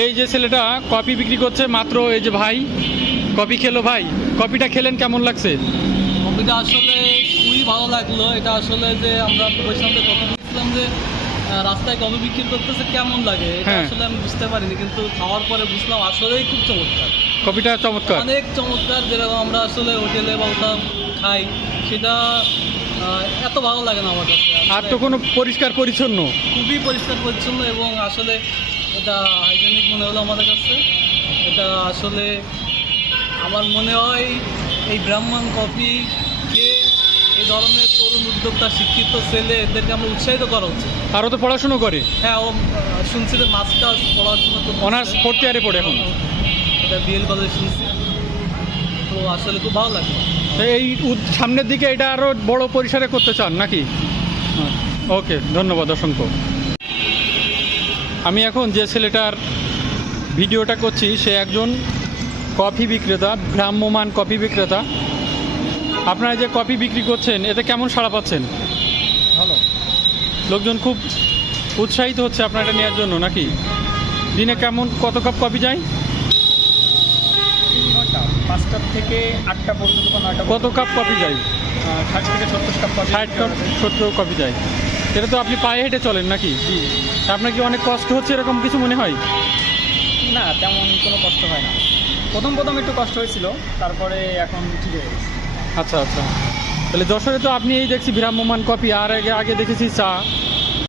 এই যে ছেলেটা কপি বিক্রি করছে মাত্র এই যে ভাই কপি খেলো ভাই। কপিটা খেলেন কেমন লাগছে? কপিটা আসলে খুবই ভালো লাগল। এটা আসলে যে আমরা দিয়েছিলাম যে রাস্তায় কফি বিক্রি করতেছে কেমন লাগে? এটা হ্যাঁ। আসলে আমি বুঝতে পারিনি কিন্তু খাওয়ার পরে বুঝলাম আসলেই খুব চমৎকার। কপিটা চমৎকার। অনেক চমৎকার যেরকম আমরা আসলে হোটেলে বা ওটা খাই সেটা এত ভালো লাগে না আমার কাছে। আর তো কোনো পরিষ্কার পরিচ্ছন্ন? খুবই পরিষ্কার পরিচ্ছন্ন এবং আসলে এটা হাইজেনিক মনে হলো আমাদের কাছে। এটা আসলে আমার মনে হয় এই ব্রাহ্মণ কফি খেয়ে এই ধরনের তরুণ উদ্যোক্তা শিক্ষিত ছেলে এদেরকে আমরা উৎসাহিত করা উচিত। আরও তো পড়াশুনো করে। হ্যাঁ ও শুনছি যে মাস্টার্স পড়াশোনা করতেছে। Honours fourth year পড়ে এখন। এটা বিএল কলেজ শুনছি। তো আসলে খুব ভালো লাগল। তো এই সামনের দিকে এটা আরও বড় পরিসরে করতে চান নাকি? ওকে ধন্যবাদ অসংখ্য। আমি এখন যে ছেলেটার ভিডিওটা করছি সে একজন কফি বিক্রেতা ভ্রাম্যমান কফি বিক্রেতা। আপনারা যে কফি বিক্রি করছেন এতে কেমন সাড়া পাচ্ছেন? ভালো। লোকজন খুব উৎসাহিত হচ্ছে আপনার এটা নেওয়ার জন্য নাকি? দিনে কেমন কত কাপ কফি যায়? পাঁচটার থেকে আটটা পর্যন্ত কত কাপ কফি যায়? ষাট থেকে সত্তর কাপ ষাট কাপ সত্তর কফি যায়। এটা তো আপনি পায়ে হেঁটে চলেন নাকি? জি। আপনার কি অনেক কষ্ট হচ্ছে এরকম কিছু মনে হয়? না তেমন কোনো কষ্ট হয় না। প্রথম প্রথম একটু কষ্ট হয়েছিল তারপরে এখন ঠিক হয়ে গেছে। আচ্ছা আচ্ছা। তাহলে যশোরে তো আপনি এই দেখছি ভ্রাম্যমান কপি আর আগে আগে দেখেছি চা।